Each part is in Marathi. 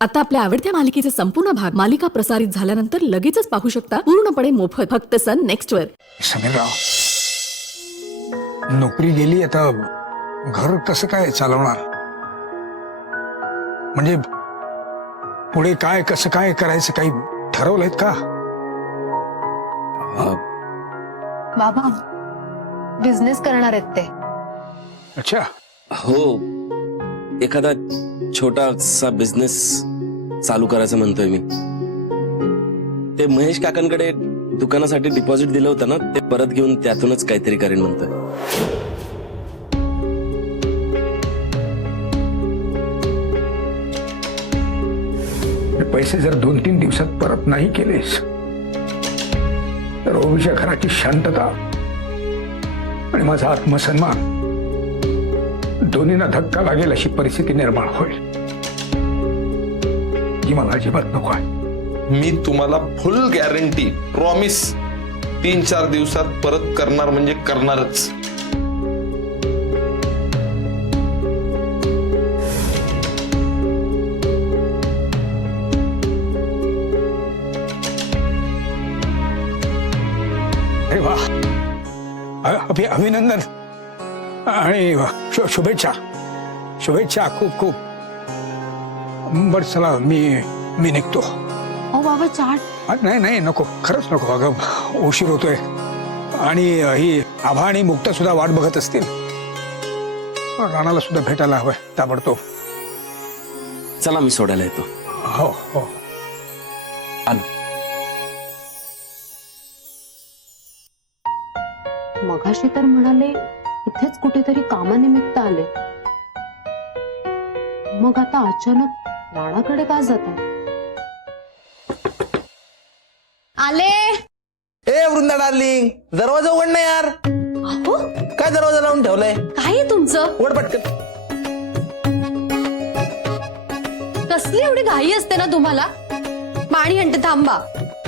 आता आपल्या आवडत्या मालिकेचे संपूर्ण भाग मालिका प्रसारित झाल्यानंतर लगेचच पाहू शकता पूर्णपणे मोफत फक्त सन नेक्स्ट वर। समीरराव, नोकरी गेली, आता घर कसं काय चालवणार? म्हणजे पुढे काय कसं काय करायचं काही ठरवलंय का? बाबा बिझनेस करणार आहेत ते। अच्छा, हो, एखादा छोटासा बिझनेस चालू करायचं म्हणतोय मी। ते महेश काकांकडे दुकानासाठी डिपॉझिट दिलं होतं ना, ते परत घेऊन त्यातूनच काहीतरी करेन म्हणतोय। हे पैसे जर 2-3 दिवसात परत नाही केलेस तर ओवीच्या घराची शांतता आणि माझा आत्मसन्मान दोन्हींना धक्का लागेल अशी परिस्थिती निर्माण होईल, ही मला अजिबात नको आहे। मी तुम्हाला फुल गॅरंटी, प्रॉमिस 3-4 दिवसात परत करणार म्हणजे करणारच। अरे वा, अभिनंदन आणि शुभेच्छा शुभेच्छा, खूप खूप। बर चला, मी निघतो। ओ बाबा चाट। नाही नाही नको, खरंच नको, अगं उशीर होतोय आणि ही आभा आणि मुक्ता सुद्धा वाट बघत असतील। राणाला सुद्धा भेटायला हवंय ताबडतोब। चला, मी सोडायला येतो। हो हो, आलो। मगाशी तर म्हणाले इथेच कुठेतरी कामानिमित्त आले, मग आता अचानक राणाकडे का जातात? आले। ए वृंदा डार्लिंग, दरवाजा उघड ना यार। अहो काय दरवाजा लावून ठेवलाय? काय आहे तुमचं? उघड पटकन। कसली एवढी घाई असते ना तुम्हाला? पाणी आणते, थांबा।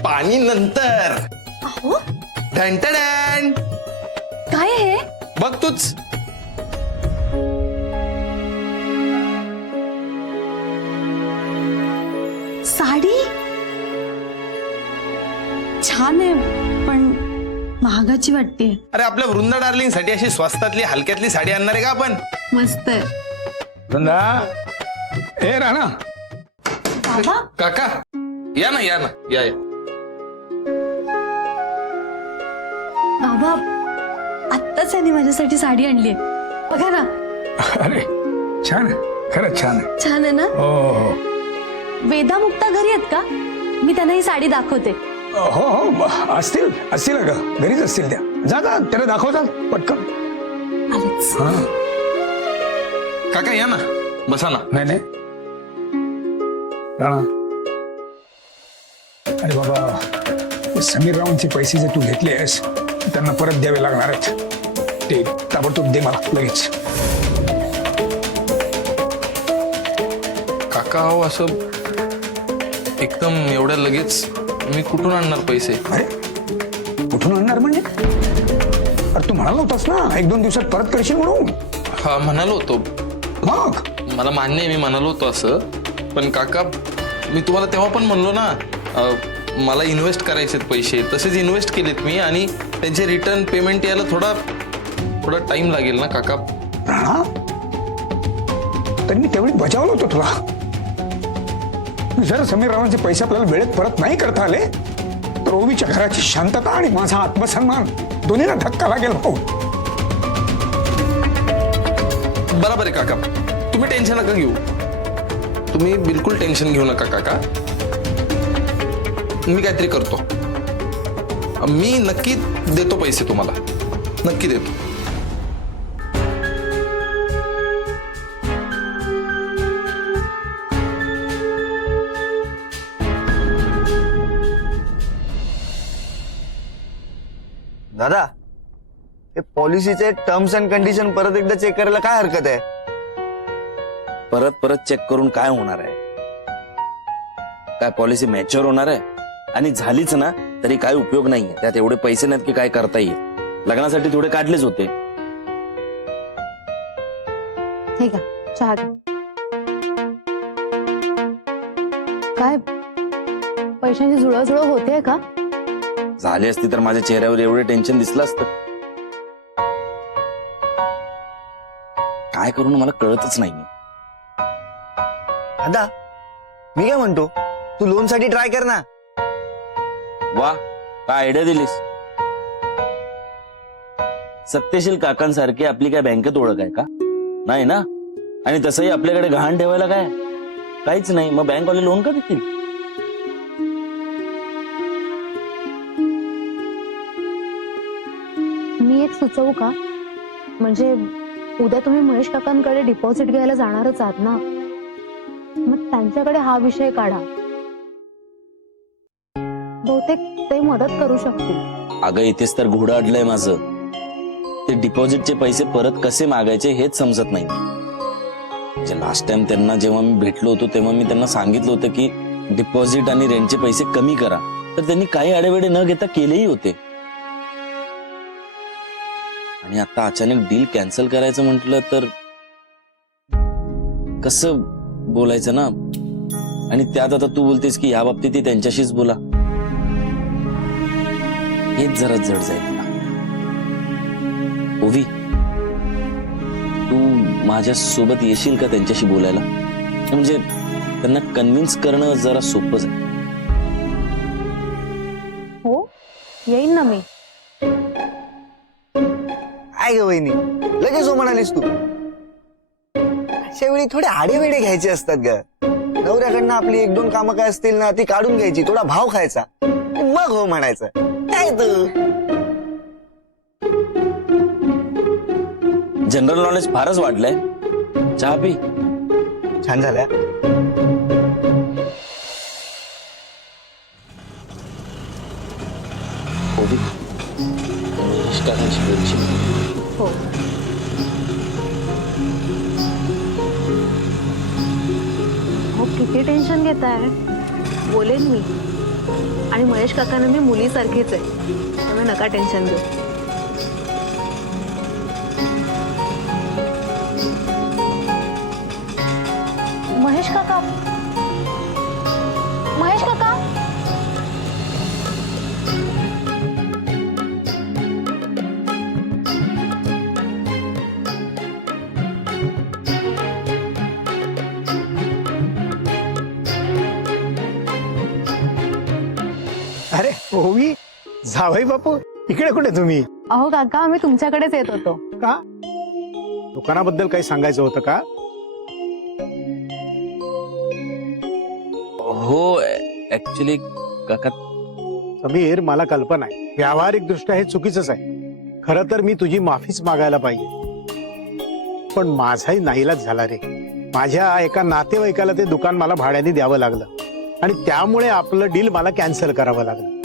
पाणी नंतर। अहो ढंटडण। काय आहे? बघ तूच। साडी छान आहे पण महागाची वाटते। अरे आपल्या वृंदा डार्लिंग साठी अशी स्वस्तातली हलक्यातली साडी आणणार आहे का आपण? मस्त आहे वृंदा, ए राणा, बाबा। काका या ना, या ना, या या। बाबा आत्ताच यांनी माझ्यासाठी साडी आणली, बघा ना। अरे छान आहे, खरंच छान आहे। छान आहे ना? हो हो वेदा मुक्ता घरी आहेत का? मी त्यांना ही साडी दाखवते। हो हो, असतील असतील, अगं घरीच असतील त्या। जा जा, त्याला दाखव, जा पटकन। आलेच। हा, काका या ना, बसा ना। नाही नाही राणा, अरे बाबा, समीररावांचे पैसे जे तू घेतले आहेस त्यांना परत द्यावे लागणार आहेत, ते ताबडतोब दे मला लगेच। काका हो, असं एकदम एवढ्या लगेच मी कुठून आणणार पैसे? अरे कुठून आणणार म्हणजे? अरे तू म्हणाला होतास ना 1-2 दिवसात परत करशील म्हणून। हा, म्हणालो होतो। मग मला मान्य आहे, मी म्हणालो होतो असं, पण काका मी तुम्हाला तेव्हा पण म्हणलो ना, मला इन्व्हेस्ट करायचे पैसे, तसेच इन्व्हेस्ट केलेत मी, आणि त्यांचे रिटर्न पेमेंट यायला थोडा टाइम लागेल ना काका। राणा, तर मी तेवढी बजावलं होतं तुला। जर समीररावांचे पैसे आपल्याला वेळेत परत नाही करता आले तर ओवीच्या घराची शांतता आणि माझा आत्मसन्मान दोन्हीला धक्का लागेल। हो, बरोबर आहे काका, तुम्ही टेन्शन नका घेऊ, तुम्ही बिलकुल टेन्शन घेऊ नका काका। मी काहीतरी करतो, मी नक्की देतो पैसे तुम्हाला, नक्की देतो। दादा, हे पॉलिसीचे टर्म्स अँड कंडिशन परत एकदा चेक करायला काय हरकत आहे? परत परत चेक करून काय होणार आहे? काय पॉलिसी मॅच्युअर होणार आहे? आणि झालीच ना तरी काय उपयोग नाहीये, त्यात एवढे पैसे नाहीत की काय करता येईल। लग्नासाठी थोडे काढलेच होते। ठीक आहे, चहा घ्या। काय पैशांची जुळवाजुळव होते का? झाली असती तर माझ्या चेहऱ्यावर एवढे टेन्शन दिसलं असतं. काय करून मला कळतच नाही. दादा मी काय म्हणतो, तू लोन साठी ट्राय कर ना. वा, काय आयडिया दिलीस. सत्यशील काकांसारखी आपली काय बँकेत ओळख आहे का? नाही ना. आणि तसंही आपल्याकडे गहाण ठेवायला काय काहीच नाही. मग बँकवाले लोन का देतील? मी एक सुचवू का? म्हणजे उद्या तुम्ही महेश काकांकडे डिपॉझिट घ्यायला जाणारच आहात ना, मग त्यांच्याकडे हा विषय काढा. बहुतेक ते मदत करू शकतील. अगं इथेच तर घोडं अडलंय माझं. ते डिपॉझिटचे पैसे परत कसे मागायचे हेच समजत नाही. म्हणजे लास्ट टाइम त्यांना जेव्हा मी भेटलो होतो तेव्हा मी त्यांना सांगितलं होतं की डिपॉझिट आणि रेंटचे पैसे कमी करा, तर त्यांनी काही आडेवेडे न घेता केलेही होते. आणि आता अचानक डील कॅन्सल करायचं म्हटलं तर कसं बोलायचं ना. आणि त्यात आता तू बोलतेस की या बाबतीत ती त्यांच्याशीच बोला, हेच जरा जड जाईल. ओवी, तू माझ्या सोबत येशील का त्यांच्याशी बोलायला? म्हणजे त्यांना कन्व्हिन्स करणं जरा सोपं जाईल. हो, येईन ना मी. काय ग वहिनी, लगेच हो म्हणालीस तू. अशा वेळी थोडे आडेवेडे घ्यायचे असतात ग. नवऱ्याकडनं आपली 1-2 कामं काय असतील ना ती काढून घ्यायची, थोडा भाव खायचा, मग हो म्हणायचं. काय तू जनरल नॉलेज फारच वाढलंय. चहा पी. छान झाल्या. ओवी, काकांशी बोलशील? हो. हो, किती टेन्शन घेताय. बोलेन मी. आणि महेश काकांना मी मुलीसारखीच आहे, त्यामुळे नका टेन्शन घेऊ. महेश काका, महेश काका. अरे ओवी, जावई बापू, इकडे कुठे तुम्ही? अहो काका, आम्ही तुमच्याकडेच येत होतो. का दुकानाबद्दल काही सांगायचं होतं का? हो, ऍक्च्युली काका, समीर, मला कल्पना आहे व्यावहारिक दृष्ट्या हे चुकीचंच आहे. खरं तर मी तुझी माफीच मागायला पाहिजे, पण माझाही नाईलाज झाला रे. माझ्या एका नातेवाईकाला ते दुकान मला भाड्याने द्यावं लागलं आणि त्यामुळे आपलं डील मला कॅन्सल करावं लागलं.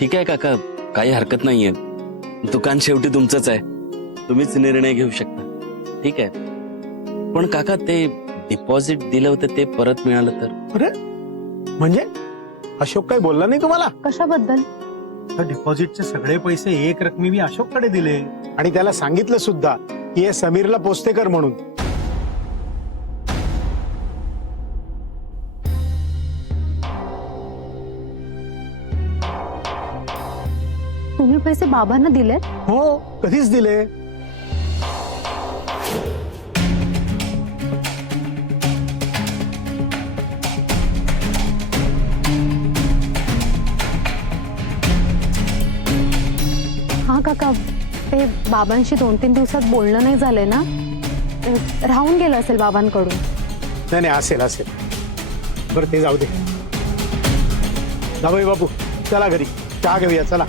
ठीक आहे काका, काही हरकत नाहीये. दुकान शेवटी तुमचंच आहे, तुम्हीच निर्णय घेऊ शकता. ठीक आहे. पण काका, ते डिपॉझिट दिलं होतं ते परत मिळालं तर? अरे म्हणजे अशोक काही बोलला नाही तुम्हाला? कशाबद्दल? डिपॉझिटचे सगळे पैसे एक रकमी मी अशोककडे दिले आणि त्याला सांगितलं सुद्धा की हे समीरला पोस्तेकर म्हणून. तुम्ही पैसे बाबांना दिले? हो, कधीच दिले. हा काका, ते बाबांशी 2-3 दिवसात बोलणं नाही झालंय ना, राहून गेलं असेल बाबांकडून. नाही नाही, असेल असेल. बरं ते जाऊ दे. जावई बापू, चला घरी चहा घेऊया. चला.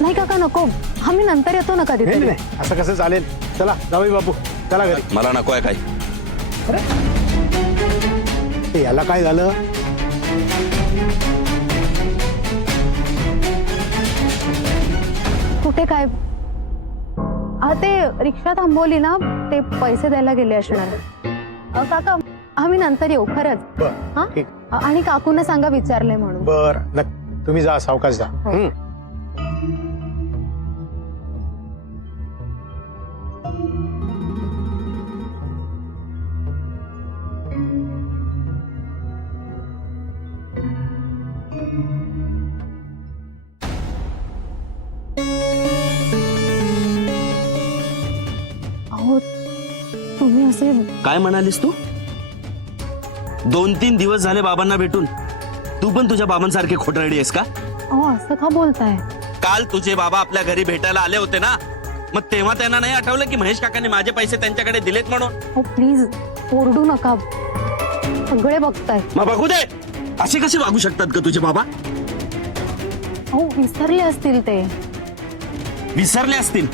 नाही काका, नको. आम्ही नंतर येतो ना नाही कधीतरी. नाही, असं कसं चालेल. चला जावई बापू, चला घरी. मला नको आहे काही. ते याला काय झालं? कुठे काय? ते रिक्षा थांबवली ना, ते पैसे द्यायला गेले असणार. काका, आम्ही नंतर येऊ खरंच. बर, हा. ठीक. आणि काकूंना सांगा विचारलंय म्हणून. बर, तुम्ही जा, सावकाश जा. हो. अहो तुम्ही असे काय म्हणालीस तू? 2-3 दिवस झाले बाबांना भेटून तू पण तुझ्या बाबांसारखे खोटरडी आहेस का? अहो असं का बोलताय? काल तुझे बाबा आपल्या घरी भेटायला आले होते ना, मग तेव्हा त्यांना नाही आठवलं की महेश काकांनी माझे पैसे त्यांच्याकडे दिलेत म्हणून? हो प्लीज ओरडू नका, सगळे बघताय. मग बघू दे. असे कसे वागू शकतात का तुझे बाबा? अहो विसरले असतील ते. विसरले असतील?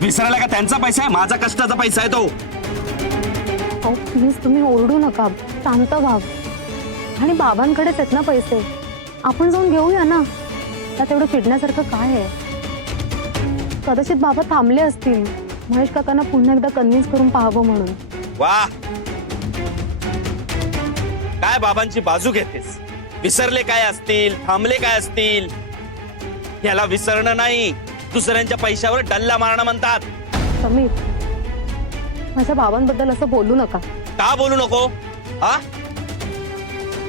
विसरायला का त्यांचा पैसा आहे? माझा कष्टाचा पैसा आहे तो. अहो प्लीज तुम्ही ओरडू नका, शांत व्हा. आणि बाबांकडेच आहेत ना पैसे, आपण जाऊन घेऊया ना. त्यात एवढं चिडण्यासारखं काय आहे? कदाचित बाबा थांबले असतील महेश काकांना पुन्हा एकदा कन्व्हिन्स करून पाहावं म्हणून. वा, काय बाबांची बाजू घेतेस? विसरले काय असतील, थांबले काय असतील? याला विसरणं नाही, दुसऱ्यांच्या पैशावर डल्ला मारणं म्हणतात. समीर, माझ्या बाबांबद्दल असं बोलू नका. का बोलू नको? हा,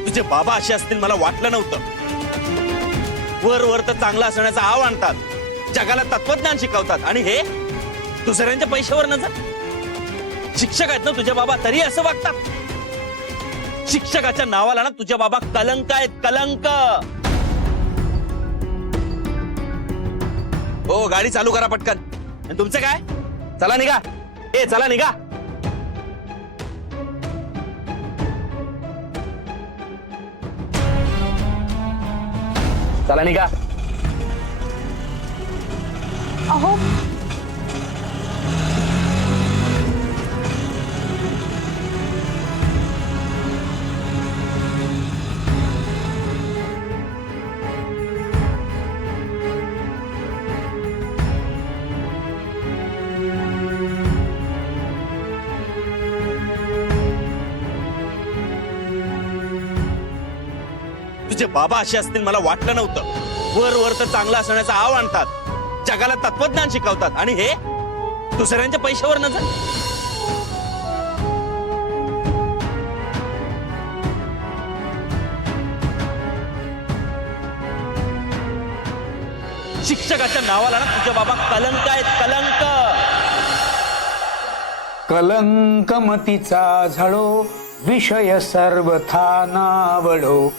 तुझे बाबा असे असतील मला वाटलं नव्हतं. वर वर तर चांगलं असण्याचा आव आणतात, जगाला तत्वज्ञान शिकवतात, आणि हे दुसऱ्यांच्या पैशावर नजर. शिक्षक आहेत ना तुझे बाबा, तरी असं वागतात. शिक्षकाच्या नावाला ना तुझे बाबा कलंक आहेत, कलंक. हो, गाडी चालू करा पटकन. आणि तुमचं काय? चला निघा. ए चला निघा. चला निघा. अहो तुझे बाबा असे असतील मला वाटलं नव्हतं. वर वर तर चांगलं असण्याचा आव आणतात, जगाला तत्वज्ञान शिकवतात, आणि हे दुसऱ्यांच्या पैशावर नजर. शिक्षकाच्या नावाला ना तुझे बाबा कलंक आहेत, कलंक. कलंकमतीचा झळो विषय सर्वथा नावडो.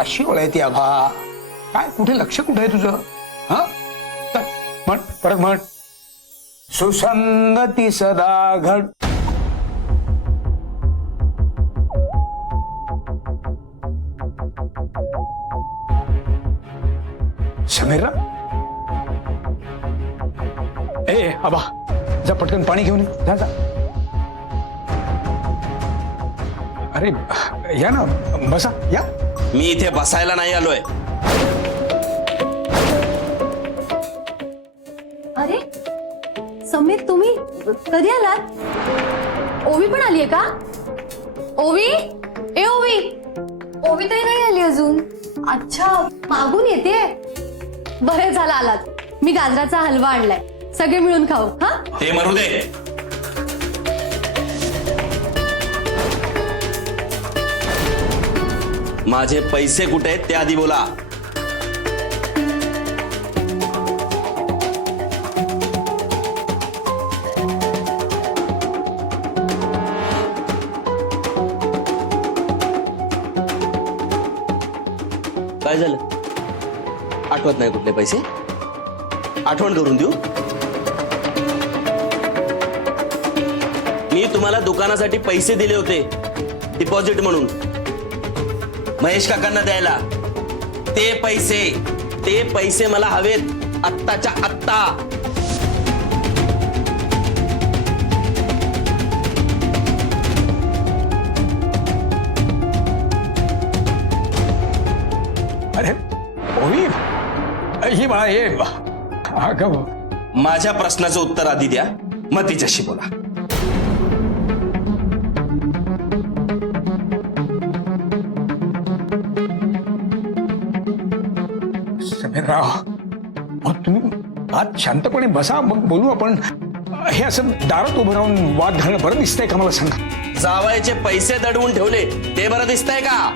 अशी ओळ आहे ती आभा. काय, कुठे लक्ष कुठे आहे तुझं? हा, चल, म्हण, परत म्हण. सुसंगती सदा घड. समीरा, ए आबा, जा पटकन पाणी घेऊन ये. जा जा. अरे या ना, बसा, या. मी इथे बसायला नाही आलोय. अरे समीर, तुम्ही कधी आलात? ओवी पण आलीये का? ओवी, ए ओवी. ओवी तरी नाही आली अजून. अच्छा, मागून येते. बरे झालं आलात. मी गाजराचा हलवा आणलाय, सगळे मिळून खाऊ. हा, ते मरू दे. माझे पैसे कुठे आहेत ते आधी बोला. काय झालं? आठवत नाही कुठले पैसे? आठवण करून देऊ. मी तुम्हाला दुकानासाठी पैसे दिले होते, डिपॉझिट म्हणून, महेश काकांना द्यायला. ते पैसे मला हवेत आत्ताच्या आत्ता. अरे ओवी, ही बाळा ये. अगं, माझ्या प्रश्नाचं उत्तर आधी द्या, मग तिच्याशी बोला. समीरराव, तुम्ही आत शांतपणे बसा, मग बोलू आपण. हे असं दारात उभं राहून वाद घालणं बरं दिसतंय का मला सांगा? जावायचे पैसे दडवून ठेवले ते बरं दिसतंय का?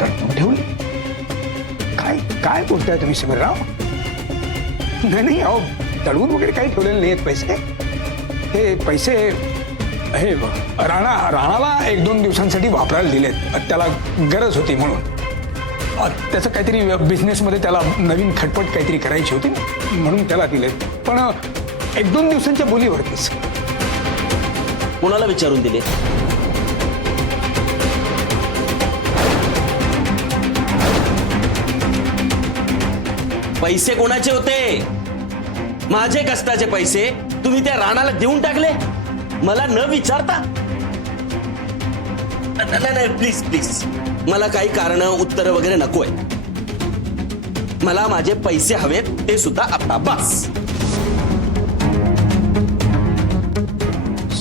दडवून ठेवले? काय काय बोलताय तुम्ही समीरराव? नाही अहो, दडवून वगैरे काही ठेवलेले नाही आहेत पैसे. हे पैसे हे राणाला 1-2 दिवसांसाठी वापरायला दिलेत, त्याला गरज होती म्हणून. त्याचं काहीतरी बिझनेसमध्ये त्याला नवीन खटपट काहीतरी करायची होती म्हणून त्याला दिलेत, पण 1-2 दिवसांच्या बोलीवरतीच. कोणाला विचारून दिले? पैसे कोणाचे होते? माझे कष्टाचे पैसे तुम्ही त्या राणाला देऊन टाकले मला न विचारता? नाही प्लीज प्लीज, मला काही कारण उत्तर वगैरे नकोय. मला माझे पैसे हवेत, ते सुद्धा आता. बस.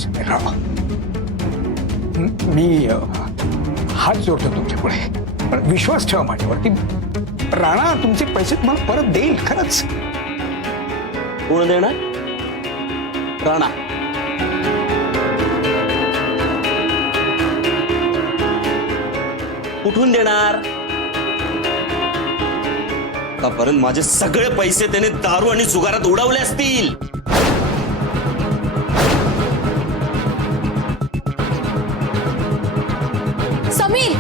समीरराव, मी हात जोडतो तुमच्यापुढे, पण विश्वास ठेवा माझ्यावरती. राणा तुमचे पैसे तुम्हाला परत देईल खरंच. कोण देणार? राणा. कुठून देणार? आतापर्यंत माझे सगळे पैसे त्याने दारू आणि जुगारात उडवले असतील. समीर,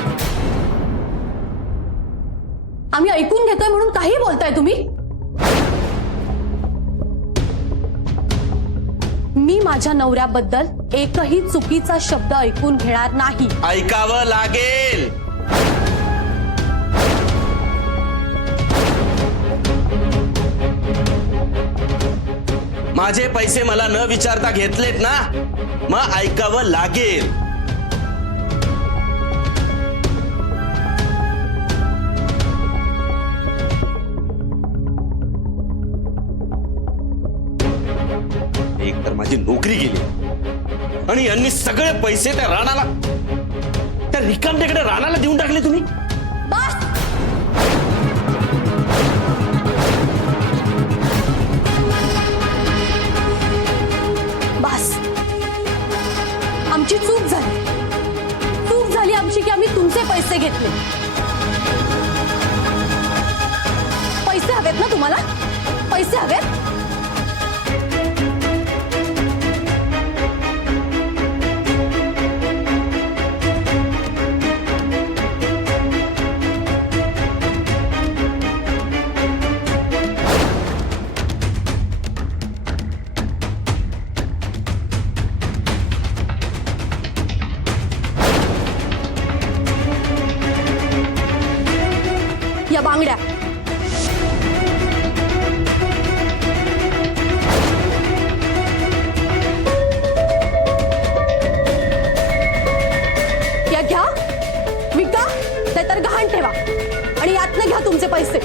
आम्ही ऐकून घेतोय म्हणून काही बोलताय तुम्ही? मी माझ्या नवऱ्याबद्दल एकही चुकीचा शब्द ऐकून घेणार नाही. ऐकावं लागेल. माझे पैसे मला न विचारता घेतलेत ना, मग ऐकावं लागेल. एक तर माझी नोकरी गेली आणि यांनी सगळे पैसे त्या राणाला, त्या रिकामटेकडे राणाला देऊन टाकले तुम्ही. बस. बस. आमची चूक झाली आमची की आम्ही तुमचे पैसे घेतले. पैसे हवेत ना तुम्हाला? पैसे हवेत? या बांगड्या. या घ्या, विका, नाहीतर गहाण ठेवा आणि यातनं घ्या तुमचे पैसे.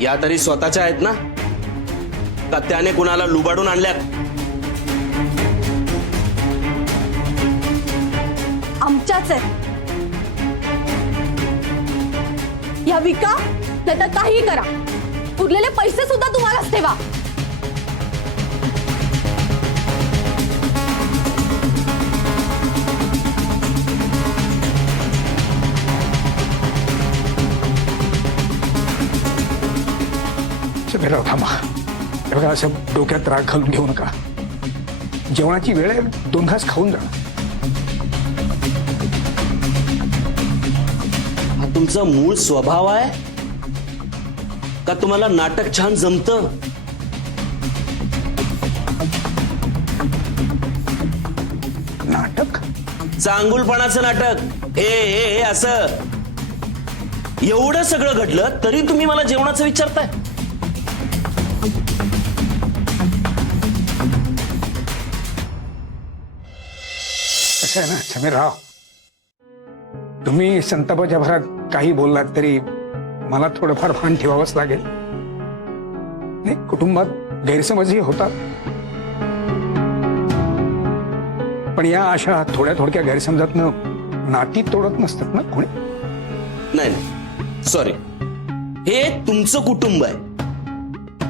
या तरी स्वतःच्या आहेत ना, का त्याने कुणाला लुबाडून आणल्यात? आमच्याच आहेत. या विका, नाहीतर काही करा, उरलेले पैसे सुद्धा तुम्हालाच ठेवा. समीरराव थांबा. हे बघा, असं डोक्यात राग घालून घेऊ नका. जेवणाची वेळ आहे, 2 घास खाऊन जा. हा तुमचा मूळ स्वभाव आहे का तुम्हाला नाटक छान जमतं? नाटक? चांगुलपणाचं नाटक. ए असं एवढं सगळं घडलं तरी तुम्ही मला जेवणाचं विचारताय? कसं आहे ना समीरराव, तुम्ही संतापाच्या भरात काही बोललात तरी मला थोडंफार भान ठेवावंच लागेल. नाही, कुटुंबात गैरसमजही होतात, पण या अशा थोड्या थोडक्या गैरसमजातनं नाती तोडत नसतात ना कोणी. नाही नाही सॉरी, हे तुमचं कुटुंब आहे,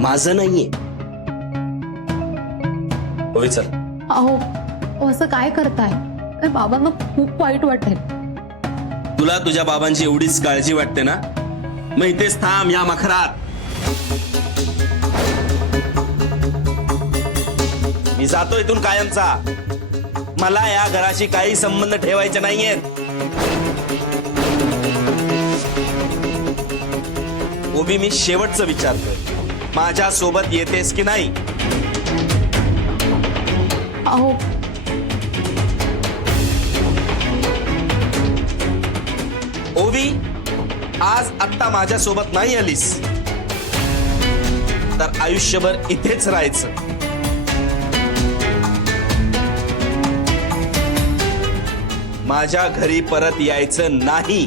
माझं नाहीये. होय चल. अहो असं काय करताय? तर बाबांना खूप वाईट वाटेल. तुला तुझ्या बाबांची एवढीच काळजी वाटते ना, मग इथेच थांब या मखरात. मी जातो इथून कायमचा. मला या घराशी काही संबंध ठेवायचे नाहीयेत. ओबी, मी शेवटचं विचारतोय, माझ्या सोबत येतेस की नाही? अहो ओवी, आज आत्ता माझ्या सोबत नाही आलीस तर आयुष्यभर इथेच राहायचं. माझ्या घरी परत यायचं नाही.